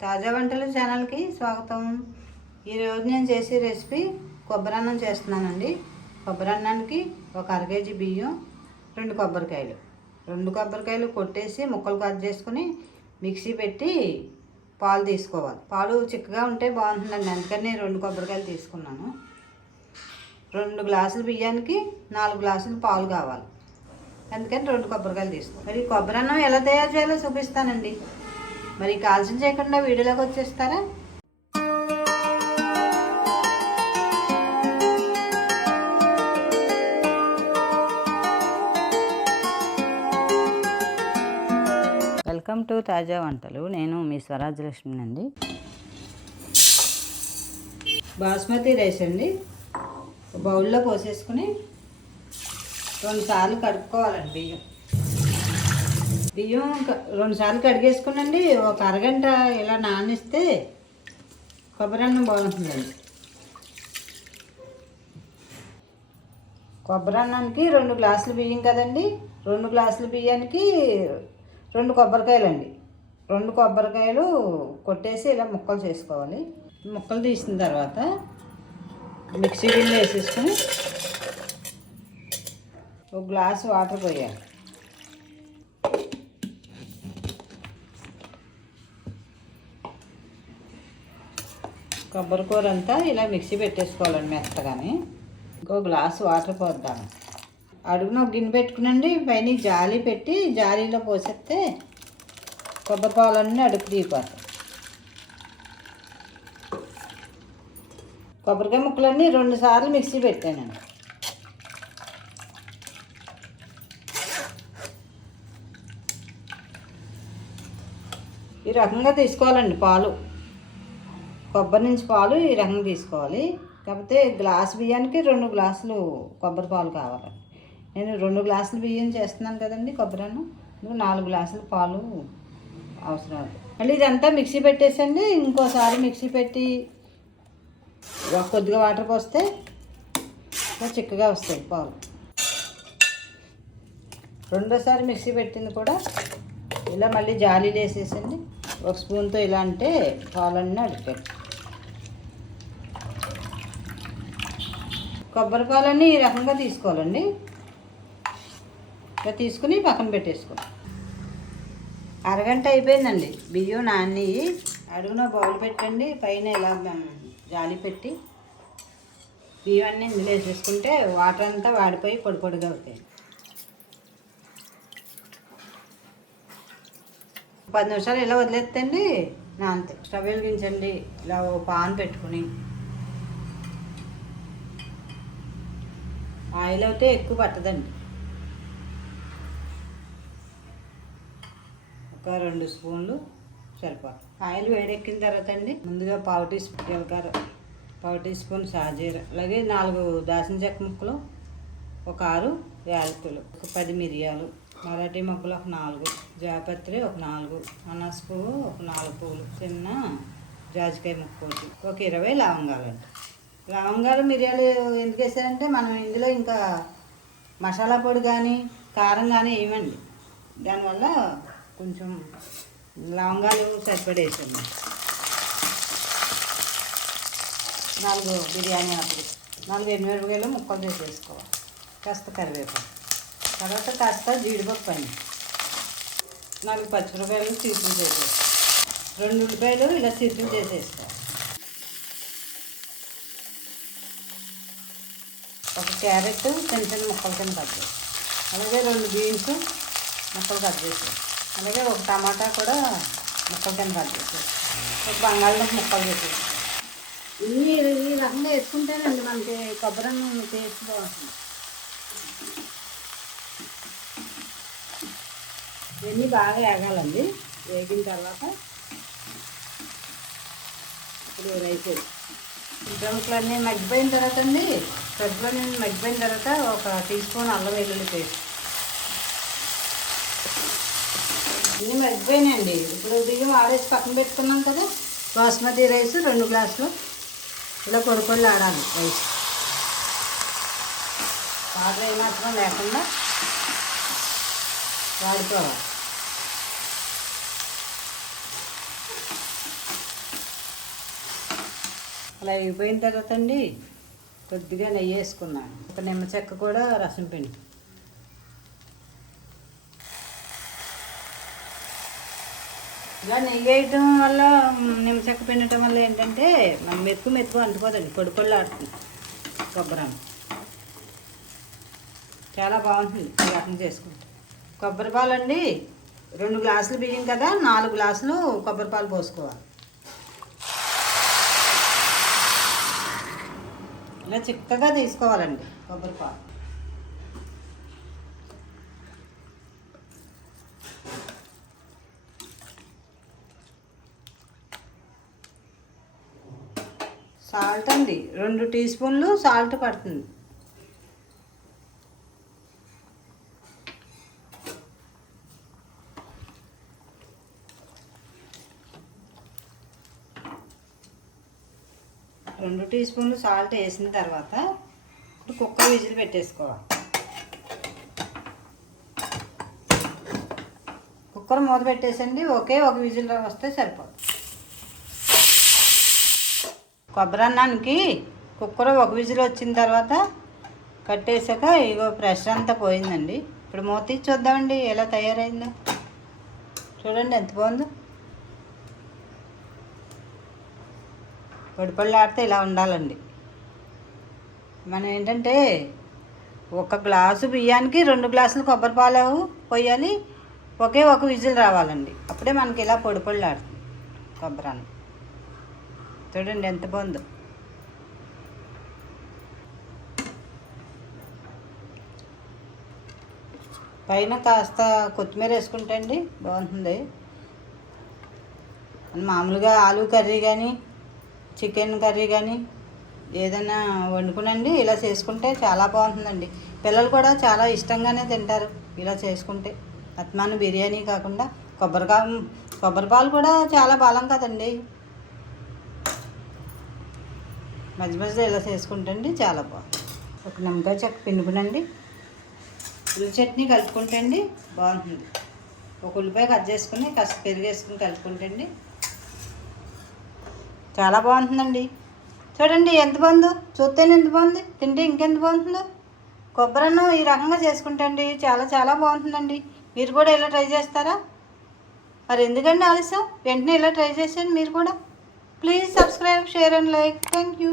తాజా వంటల ఛానల్కి స్వాగతం. ఈరోజు నేను చేసే రెసిపీ కొబ్బరి అన్నం చేస్తున్నానండి. కొబ్బరి అన్నానికి ఒక అర కేజీ బియ్యం రెండు కొబ్బరికాయలు. రెండు కొబ్బరికాయలు కొట్టేసి ముక్కలు కట్ చేసుకుని మిక్సీ పెట్టి పాలు తీసుకోవాలి. పాలు చిక్కగా ఉంటే బాగుంటుందండి. అందుకని నేను రెండు కొబ్బరికాయలు తీసుకున్నాను. రెండు గ్లాసులు బియ్యానికి నాలుగు గ్లాసులు పాలు కావాలి. అందుకని రెండు కొబ్బరికాయలు తీసుకోవాలి. మరి కొబ్బరి అన్నం ఎలా తయారు చేయాలో చూపిస్తానండి. మరి కాల్చిన చేయకుండా వీడియోలోకి వచ్చేస్తారా? వెల్కమ్ టు తాజా వంటలు. నేను మీ స్వరాజ్యలక్ష్మి అండి. బాస్మతి రైస్ అండి. బౌల్లో పోసేసుకుని రెండు సార్లు కడుక్కోవాలండి బియ్యం. బియ్యం క- రెండు సార్లు కడిగేసుకునండి ఒక అరగంట ఇలా నానిస్తే కొబ్బరి అన్నం బాగుంటుందండి. కొబ్బరి అన్నానికి రెండు గ్లాసులు బియ్యం కదండి రెండు గ్లాసుల బియ్యానికి రెండు కొబ్బరికాయలు అండి రెండు కొబ్బరికాయలు కొట్టేసి ఇలా ముక్కలు చేసుకోవాలి. ముక్కలు తీసిన తర్వాత మిక్సీ గిన్నె వేసేసుకొని ఒక గ్లాస్ వాటర్ పోయాలి. కొబ్బరి కూర అంతా ఇలా మిక్సీ పెట్టేసుకోవాలండి మెత్తగాని. ఇంకో గ్లాస్ వాటర్ పోద్దాం. అడుగున ఒక గిన్నె పెట్టుకునండి పైన జాలి పెట్టి జాలీలో పోసేస్తే కొబ్బరి పాలన్నీ అడుగు దిగిపోతాయి కొబ్బరికాయ ముక్కలన్నీ రెండు సార్లు మిక్సీ పెట్టానండి. ఈ రకంగా తీసుకోవాలండి పాలు. కొబ్బరి నుంచి పాలు ఈ రకంగా తీసుకోవాలి. కాకపోతే గ్లాస్ బియ్యానికి రెండు గ్లాసులు కొబ్బరి పాలు కావాలండి నేను రెండు గ్లాసులు బియ్యం చేస్తున్నాను కదండి కొబ్బరిను. నాలుగు గ్లాసులు పాలు అవసరం మళ్ళీ ఇదంతా మిక్సీ పెట్టేసండి. ఇంకోసారి మిక్సీ పెట్టి కొద్దిగా వాటర్ పోస్తే చిక్కగా వస్తాయి పాలు. రెండోసారి మిక్సీ పెట్టింది కూడా ఇలా మళ్ళీ జాలీలు వేసేసండి. ఒక స్పూన్తో ఇలా అంటే పాలన్నీ అడిగారు కొబ్బరి పాలన్నీ ఈ రకంగా తీసుకోవాలండి. ఇలా తీసుకుని పక్కన పెట్టేసుకోవాలి అరగంట అయిపోయిందండి. బియ్యం నాని అడుగున బౌల్ పెట్టండి. పైన ఇలా జాలి పెట్టి బియ్యం అన్నీ ఇందులో వేసేసుకుంటే వాటర్ అంతా వాడిపోయి పొడి పొడిగా అవుతాయి. పది నిమిషాలు ఇలా వదిలేస్తండి నా అంతే స్టవ్ వెలిగించండి. ఇలా ఓ పాన్ పెట్టుకుని ఆయిల్ అయితే ఎక్కువ పట్టదండి. ఒక రెండు స్పూన్లు సరిపోతుంది. ఆయిల్ వేడెక్కిన తర్వాత అండి ముందుగా పావు టీ స్పూన్ జీలకర్ర పావు టీ స్పూన్ సాజీర అలాగే నాలుగు దాసిన చెక్క ముక్కలు ఒక ఆరు యాలకులు ఒక పది మిరియాలు మరాఠీ మొక్కలు ఒక నాలుగు జాపత్రి ఒక నాలుగు అనాస పువ్వు ఒక నాలుగు పువ్వులు చిన్న జాజికాయ ముక్క ఒక ఇరవై లవంగాలండి. లవంగాలు మిరియాలు ఎందుకు వేసారంటే మనం ఇందులో ఇంకా మసాలా పొడి కానీ కారం కానీ వేయమండి. దానివల్ల కొంచెం లవంగాలు సరిపడేసాము నాలుగు బిర్యానీ ఆకులు నాలుగు ఎనిమిరపకాయలు ముక్కలు చేసేసుకోవాలి కాస్త కరివేపాకు. తర్వాత కాస్త జీడిపప్పు అండి. నాలుగు పచ్చిమిరపకాయలు చీపులు చేసేస్తాను రెండు ఉల్లిపాయలు ఇలా చీపులు చేసేస్తాను ఒక క్యారెట్ చిన్న చిన్న ముక్కలు కింద కట్ చేసి అలాగే రెండు బీన్స్ ముక్కలు కట్ చేసి అలాగే ఒక టమాటా కూడా ముక్కల కింద కట్ చేసి ఒక బంగాళదుంప ముక్కలు చేసేసి ఇన్ని ఈ రకంగా వేసుకుంటేనండి మనకి కొబ్బరి టేస్ట్ బాగుంటుంది. ఇవన్నీ బాగా వేగాలండి. వేగిన తర్వాత ఇప్పుడు రైస్ ముక్కలన్నీ మగ్గిపోయిన తర్వాత అండి కడుపులన్నీ మగ్గిపోయిన తర్వాత ఒక టీ స్పూన్ అల్లం వెల్లుల్లి పేస్ట్. ఇన్ని మగ్గిపోయినాయండి. ఇప్పుడు బియ్యం ఆడేసి పక్కన పెట్టుకున్నాం కదా బాస్మతి రైస్ రెండు గ్లాసులు. ఇలా పొడి పొడి ఆడాలి రైస్. వాటర్ ఏమాత్రం లేకుండా వాడుకోవాలి. అలా అయిపోయిన తర్వాత అండి కొద్దిగా నెయ్యి వేసుకున్నాను ఒక నిమ్మ చెక్క కూడా రసం పిండి. ఇలా నెయ్యి వేయటం వల్ల నిమ్మ చెక్క పిండటం వల్ల ఏంటంటే మనం మెతుకు మెతుకు అంటుకోదండి. పొడి పొడి ఆడుతుంది. కొబ్బరి చాలా బాగుంటుంది ఈ రకం చేసుకుంటే. కొబ్బరి పాలు అండి రెండు గ్లాసులు బియ్యం కదా నాలుగు గ్లాసులు కొబ్బరి పాలు పోసుకోవాలి. ఇలా చిక్కగా తీసుకోవాలండి కొబ్బరిపాలు సాల్ట్ అండి రెండు టీ స్పూన్లు సాల్ట్ పడుతుంది. రెండు టీ స్పూన్లు సాల్ట్ వేసిన తర్వాత ఇప్పుడు కుక్కర్ విజిల్ పెట్టేసుకోవాలి. కుక్కర్ మూత పెట్టేసండి ఒకే ఒక విజిల్ వస్తే సరిపోతుంది. కొబ్బరి అన్నానికి కుక్కర్ ఒక విజిల్ వచ్చిన తర్వాత కట్టేసాక ఇగో ప్రెషర్ అంతా పోయిందండి. ఇప్పుడు మూత చూద్దామండి ఎలా తయారైందో. చూడండి ఎంత బాగుందో. పొడిపళ్ళు ఆడితే ఇలా ఉండాలండి. మనం ఏంటంటే ఒక గ్లాసు బియ్యానికి రెండు గ్లాసులు కొబ్బరి పాలు పోయాలి ఒకే ఒక విజిల్ రావాలండి. అప్పుడే మనకి ఇలా పొడి పొడి ఆడుతుంది కొబ్బరి అన్నం చూడండి ఎంత బాగుందో. పైన కాస్త కొత్తిమీర వేసుకుంటే అండి బాగుంటుంది. మామూలుగా ఆలు కర్రీ కానీ చికెన్ కర్రీ కానీ ఏదైనా వండుకునండి ఇలా చేసుకుంటే చాలా బాగుంటుందండి. పిల్లలు కూడా చాలా ఇష్టంగానే తింటారు ఇలా చేసుకుంటే. అత్మాను బిర్యానీ కాకుండా కొబ్బరికా కొబ్బరి పాలు కూడా చాలా బలం కదండి. మధ్య మధ్యలో ఇలా చేసుకుంటండి చాలా బాగుంది ఒక నిమ్మకాయ చెక్క పిండుకునండి. ఉల్లి చట్నీ కలుపుకుంటండి బాగుంటుంది. ఒక ఉల్లిపాయ కట్ చేసుకుని కాస్త పెరుగు వేసుకుని అండి చాలా బాగుంటుందండి. చూడండి ఎంత బాగుందో. చూస్తేనే ఎంత బాగుంది. తింటే ఇంకెంత బాగుంటుందో. కొబ్బరి అన్నం ఈ రకంగా చేసుకుంటండి. చాలా చాలా బాగుంటుందండి. మీరు కూడా ఇలా ట్రై చేస్తారా? మరి ఎందుకండి ఆలస్యం? వెంటనే ఇలా ట్రై చేసేయండి మీరు కూడా. Please subscribe share and like. Thank you.